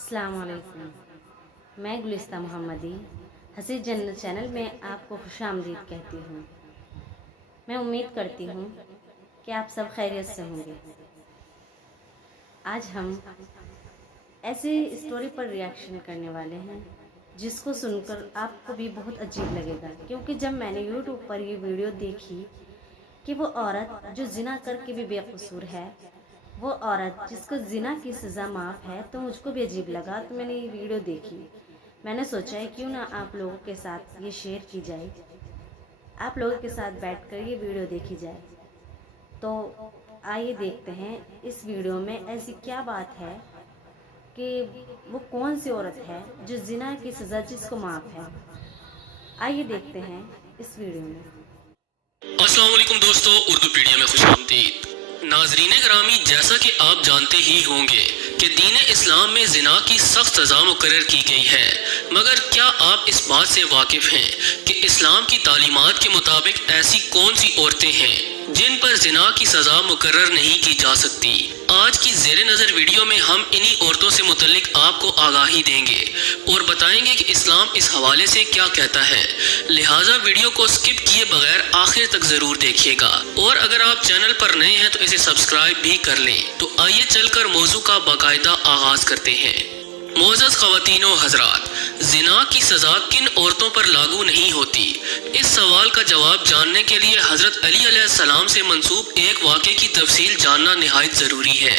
अस्सलाम वालेकुम। मैं गुलिस्ता मोहम्मदी हसीस जन्नत चैनल में आपको खुशामदीद कहती हूँ। मैं उम्मीद करती हूँ कि आप सब खैरियत से होंगे। आज हम ऐसी स्टोरी पर रिएक्शन करने वाले हैं जिसको सुनकर आपको भी बहुत अजीब लगेगा, क्योंकि जब मैंने यूट्यूब पर ये वीडियो देखी कि वो औरत जो जिना करके भी बेकसूर है, वो औरत जिसको जिना की सज़ा माफ़ है, तो मुझको भी अजीब लगा। तो मैंने ये वीडियो देखी। मैंने सोचा है क्यों ना आप लोगों के साथ ये शेयर की जाए, आप लोगों के साथ बैठकर ये वीडियो देखी जाए। तो आइए देखते हैं इस वीडियो में ऐसी क्या बात है कि वो कौन सी औरत है जो जिना की सज़ा जिसको माफ़ है। आइए देखते हैं इस वीडियो में। अस्सलाम वालेकुम दोस्तों, उर्दू पीडिया में खुशामदीद। नाजरीन ग्रामी, जैसा कि आप जानते ही होंगे कि दीन इस्लाम में जिना की सख्त सज़ा मुकर्रर की गई है, मगर क्या आप इस बात से वाकिफ़ हैं कि इस्लाम की तालीमात के मुताबिक ऐसी कौन सी औरतें हैं जिन पर जिना की सज़ा मुकर्रर नहीं की जा सकती। आज की ज़ेरे नज़र वीडियो में हम इन्हीं औरतों से मुतल्लिक आपको आगाही देंगे और बताएंगे कि इस्लाम इस हवाले से क्या कहता है। लिहाजा वीडियो को स्किप किए बगैर आखिर तक ज़रूर देखिएगा, और अगर आप चैनल पर नए हैं तो इसे सब्सक्राइब भी कर लें। तो आइए चलकर मौजू का बाकायदा आगाज़ करते हैं। मोअज़्ज़ज़ ख़वातीन व हज़रात, ज़िना की सज़ा किन औरतों पर लागू नहीं होती? इस सवाल का जवाब जानने के लिए हज़रत अली अलैहिस्सलाम से मंसूब एक वाक़े की तफसील जानना निहायत ज़रूरी है।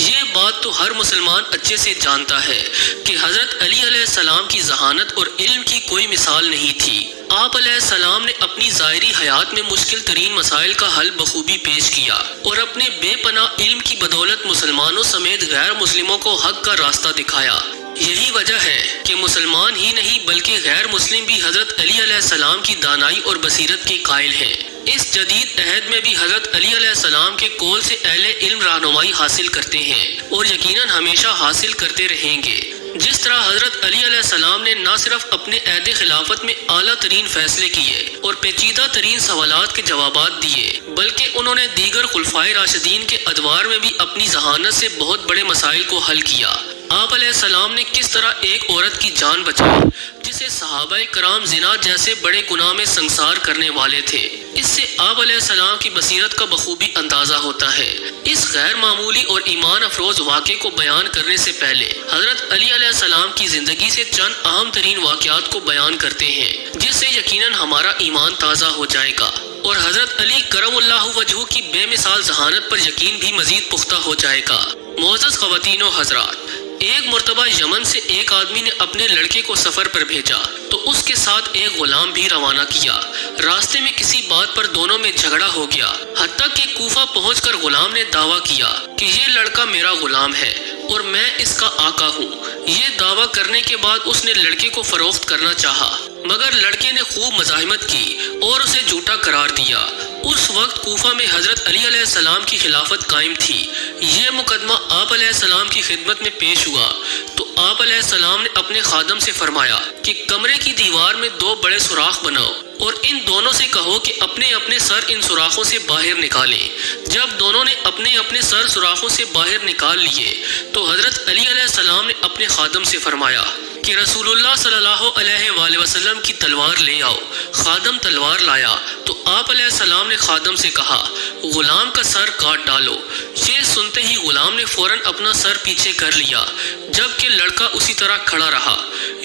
ये बात तो हर मुसलमान अच्छे से जानता है कि हज़रत अली अलैहिस्सलाम की ज़हानत और इल्म की कोई मिसाल नहीं थी। आप अलैहिस्सलाम ने अपनी ज़ाहिरी हयात में मुश्किल तरीन मसाइल का हल बखूबी पेश किया और अपने बेपनाह इल्म की बदौलत मुसलमानों समेत गैर मुस्लिमों को हक का रास्ता दिखाया। यही वजह है कि मुसलमान ही नहीं बल्कि गैर मुस्लिम भी हज़रत अली अलैहिस्सलाम की दानाई और बसीरत के कायल हैं। इस जदीद अहद में भी हज़रत अली अलैहिस्सलाम के कौल से अहले इल्म रहनुमाई हासिल करते हैं और यकीनन हमेशा हासिल करते रहेंगे। जिस तरह हज़रत अली अलैहिस्सलाम ने न सिर्फ अपने अहद खिलाफत में आला तरीन फैसले किए और पेचीदा तरीन सवालात के जवाबात दिए, बल्कि उन्होंने दीगर खुलफाए राशिदीन के अदवार में भी अपनी जहानत से बहुत बड़े मसाइल को हल किया। आप अलैहिस्सलाम ने किस तरह एक औरत की जान बचाई जिसे सहाबाए कराम जिना जैसे बड़े गुनाह में संसार करने वाले थे, इससे आप अलैहिस्सलाम की बसीरत का बखूबी अंदाजा होता है। इस गैर मामूली और ईमान अफरोज वाक़े को बयान करने से पहले हज़रत अली अलैहिस्सलाम की ज़िंदगी से चंद अहम तरीन वाक़यात को बयान करते हैं, जिससे यकीनन हमारा ईमान ताज़ा हो जाएगा और हज़रत अली करमुल्लाहु वजहू की बेमिसाल ज़हानत पर यकीन भी मज़ीद पुख्ता हो जाएगा। मोअज़्ज़ज़ ख़वातीन व हज़रात, एक मरतबा यमन से एक आदमी ने अपने लड़के को सफ़र पर भेजा तो उसके साथ एक गुलाम भी रवाना किया। रास्ते में किसी बात पर दोनों में झगड़ा हो गया, हत्ता कि कूफा पहुंचकर गुलाम ने दावा किया कि ये लड़का मेरा गुलाम है और मैं इसका आका हूँ। ये दावा करने के बाद उसने लड़के को फरोख्त करना चाहा, मगर लड़के ने खूब मज़ाहिमत की और उसे झूठा करार दिया। उस वक्त कूफा में हज़रत अली अलैहिस्सलाम की खिलाफत कायम थी। ये मुकदमा आप अलैहिस्सलाम की खिदमत में पेश हुआ तो आप अलैहिस्सलाम ने अपने खादम से फरमाया कि कमरे की दीवार में दो बड़े सुराख बनाओ और इन दोनों से कहो कि अपने अपने सर इन सुराखों से बाहर निकालें। जब दोनों ने अपने अपने सर सुराखों से बाहर निकाल लिए तो हज़रत अली अलैहिस्सलाम ने अपने खादम से फरमाया कि रसूलुल्लाह सल्लल्लाहु अलैहि वसल्लम की तलवार ले आओ। खादम तलवार लाया तो आप अलैहिस्सलाम ने खादम से कहा, गुलाम का सर काट डालो। ये सुनते ही गुलाम ने फौरन अपना सर पीछे कर लिया, जबकि लड़का उसी तरह खड़ा रहा।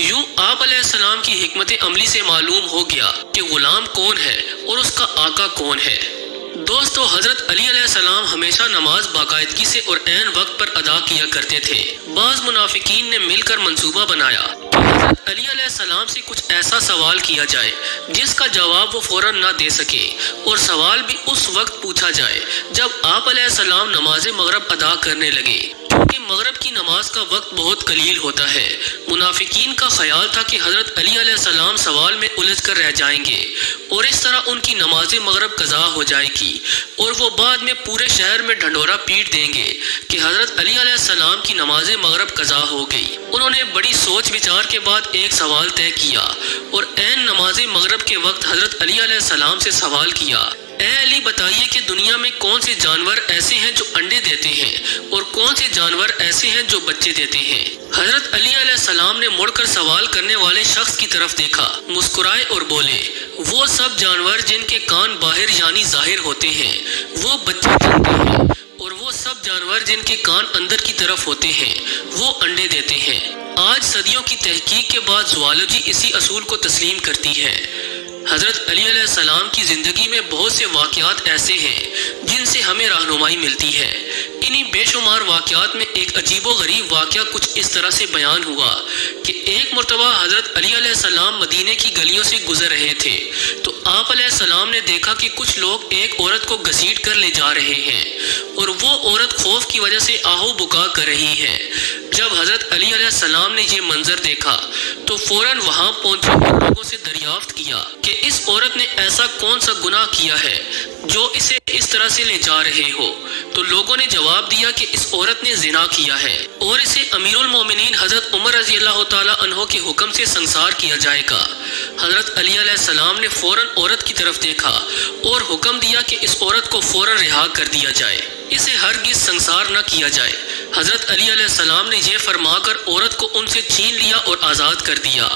यूं आप अलैहिस्सलाम की हिकमत अमली से मालूम हो गया कि गुलाम कौन है और उसका आका कौन है। दोस्तों, हज़रत अली अलैहिस्सलाम हमेशा नमाज बाकायदगी से और ऐन वक्त पर अदा किया करते थे। बाज़ मुनाफिकीन ने मिलकर मंसूबा बनाया कि हज़रत अली अलैहिस्सलाम से कुछ ऐसा सवाल किया जाए जिसका जवाब वो फौरन ना दे सके, और सवाल भी उस वक्त पूछा जाए जब आप अलैहिस्सलाम नमाज मगरब अदा करने लगे, क्योंकि मगरब की नमाज का वक्त बहुत कलील होता है। मुनाफिकीन का ख्याल था कि हज़रत अली अलैहिस्सलाम सवाल में उलझ कर रह जाएंगे और इस तरह उनकी नमाज मगरब कज़ा हो जाएगी और वो बाद में पूरे शहर में ढंढोरा पीट देंगे कि हज़रत अली अलैहिस्सलाम की नमाज मगरब कज़ा हो गई। उन्होंने बड़ी सोच विचार انتظار کے بعد ایک سوال طے کیا اور عین نماز مغرب کے وقت حضرت علی علیہ السلام سے سوال کیا، اے علی بتائیے کہ دنیا میں کون سے جانور ایسے ہیں جو انڈے دیتے ہیں اور کون سے جانور ایسے ہیں جو بچے دیتے ہیں؟ حضرت علی علیہ السلام نے مڑ کر سوال کرنے والے شخص کی طرف دیکھا، مسکرائے اور بولے، وہ سب جانور جن کے کان باہر یعنی ظاہر ہوتے ہیں وہ بچے دیتے ہیں، اور وہ سب جانور جن کے کان اندر کی طرف ہوتے ہیں وہ انڈے دیتے ہیں۔ آج صدیوں کی تحقیق کے بعد زوالوجی اسی اصول کو تسلیم کرتی ہے۔ حضرت علی علیہ السلام کی زندگی میں بہت سے واقعات ایسے ہیں جن سے ہمیں رہنمائی ملتی ہے۔ انہی بے شمار واقعات میں ایک عجیب و غریب واقعہ کچھ اس طرح سے بیان ہوا کہ ایک مرتبہ حضرت علی علیہ السلام مدینے کی گلیوں سے گزر رہے تھے تو آپ علیہ السلام نے دیکھا کہ کچھ لوگ ایک عورت کو گھسیٹ کر لے جا رہے ہیں اور وہ عورت خوف کی وجہ سے آہو بکا کر رہی ہے۔ جب حضرت علی علیہ السلام نے یہ منظر دیکھا تو فوراً وہاں پہنچے اور لوگوں سے دریافت کیا کہ اس عورت نے ایسا کون سا گناہ کیا ہے جو اسے اس طرح سے لے جا رہے ہو؟ تو لوگوں نے جواب دیا کہ اس عورت نے زنا کیا ہے اور اسے امیر المومنین حضرت عمر رضی اللہ تعالیٰ عنہ کے حکم سے سنسار کیا جائے گا۔ حضرت علی علیہ السلام نے فوراً عورت کی طرف دیکھا اور حکم دیا کہ اس عورت کو فوراً رہا کر دیا جائے، اسے ہرگز سنسار نہ کیا جائے۔ حضرت علی علیہ السلام نے یہ فرما کر عورت کو ان سے چھین لیا اور آزاد کر دیا۔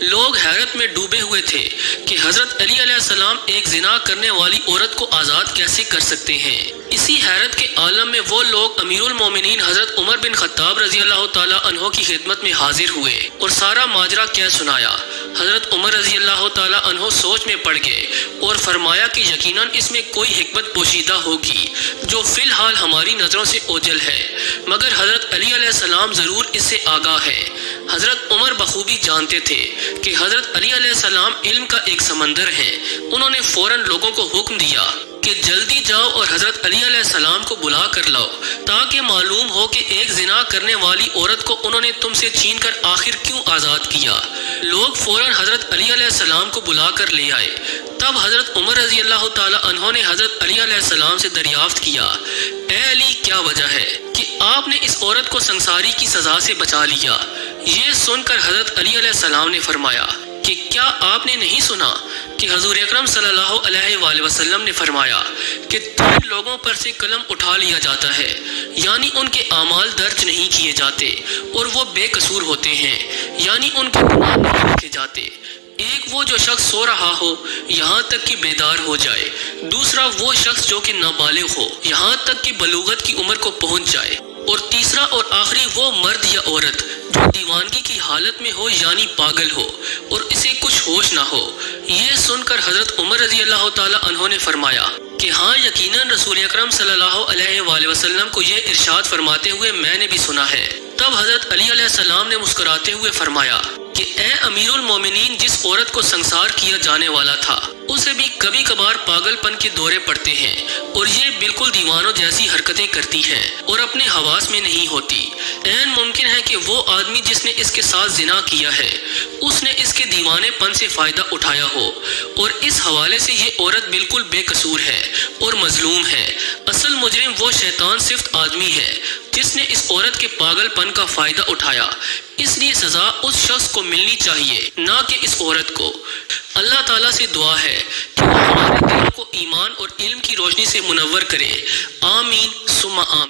لوگ حیرت میں ڈوبے ہوئے تھے کہ حضرت علی علیہ السلام ایک زنا کرنے والی عورت کو آزاد کیسے کر سکتے ہیں؟ اسی حیرت کے عالم میں وہ لوگ امیر المومنین حضرت عمر بن خطاب رضی اللہ تعالیٰ عنہ کی خدمت میں حاضر ہوئے اور سارا ماجرا کیا سنایا۔ حضرت عمر رضی اللہ تعالیٰ عنہ سوچ میں پڑ گئے اور فرمایا کہ یقیناً اس میں کوئی حکمت پوشیدہ ہوگی جو فی الحال ہماری نظروں سے اوجھل ہے، مگر حضرت علی علیہ السلام ضرور اس سے آگاہ ہے۔ حضرت عمر بخوبی جانتے تھے کہ حضرت علی علیہ السلام علم کا ایک سمندر ہے۔ انہوں نے فوراً لوگوں کو حکم دیا کہ جلدی جاؤ اور حضرت علی علیہ السلام کو بلا کر لاؤ تاکہ معلوم ہو کہ ایک زنا کرنے والی عورت کو انہوں نے تم سے چھین کر آخر کیوں آزاد کیا۔ لوگ فوراً حضرت علی علیہ السلام کو بلا کر لے آئے۔ تب حضرت عمر رضی اللہ تعالیٰ عنہ نے حضرت علی علیہ السلام سے دریافت کیا، اے علی کیا وجہ ہے کہ آپ نے اس عورت کو سنساری کی سزا سے بچا لیا؟ یہ سن کر حضرت علی علیہ السلام نے فرمایا کہ کیا آپ نے نہیں سنا کہ حضور اکرم صلی اللہ علیہ وآلہ وسلم نے فرمایا کہ 3 لوگوں پر سے قلم اٹھا لیا جاتا ہے، یعنی ان کے اعمال درج نہیں کیے جاتے اور وہ بے قصور ہوتے ہیں، یعنی ان کے گناہ نہیں لکھے جاتے۔ ایک وہ جو شخص سو رہا ہو یہاں تک کہ بیدار ہو جائے، دوسرا وہ شخص جو کہ نابالغ ہو یہاں تک کہ بلوغت کی عمر کو پہنچ جائے، اور تیسرا اور آخری وہ مرد یا عورت جو دیوانگی کی حالت میں ہو یعنی پاگل ہو اور اسے کچھ ہوش نہ ہو۔ یہ سن کر حضرت عمر رضی اللہ تعالیٰ عنہ نے فرمایا کہ ہاں یقیناً رسول اکرم صلی اللہ علیہ وآلہ وسلم کو یہ ارشاد فرماتے ہوئے میں نے بھی سنا ہے۔ تب حضرت علی علیہ السلام نے مسکراتے ہوئے فرمایا کہ اے امیر المومنین، جس عورت کو سنسار کیا جانے والا تھا اسے بھی کبھی کبھار پاگل پن کے دورے پڑتے ہیں اور یہ بالکل دیوانوں جیسی حرکتیں کرتی ہے اور اپنے حواس میں نہیں ہوتی۔ عین ممکن ہے کہ وہ آدمی جس نے اس کے ساتھ زنا کیا ہے اس نے اس کے دیوانے پن سے فائدہ اٹھایا ہو، اور اس حوالے سے یہ عورت بالکل بے قصور ہے اور مظلوم ہے۔ اصل مجرم وہ شیطان صفت آدمی ہے جس نے اس عورت کے پاگل پن کا فائدہ اٹھایا، اس لیے سزا اس شخص کو ملنی چاہیے نہ کہ اس عورت کو۔ اللہ تعالیٰ سے دعا ہے کہ وہ ہمارے دلوں کو ایمان اور علم کی روشنی سے منور کرے۔ آمین ثم آمین۔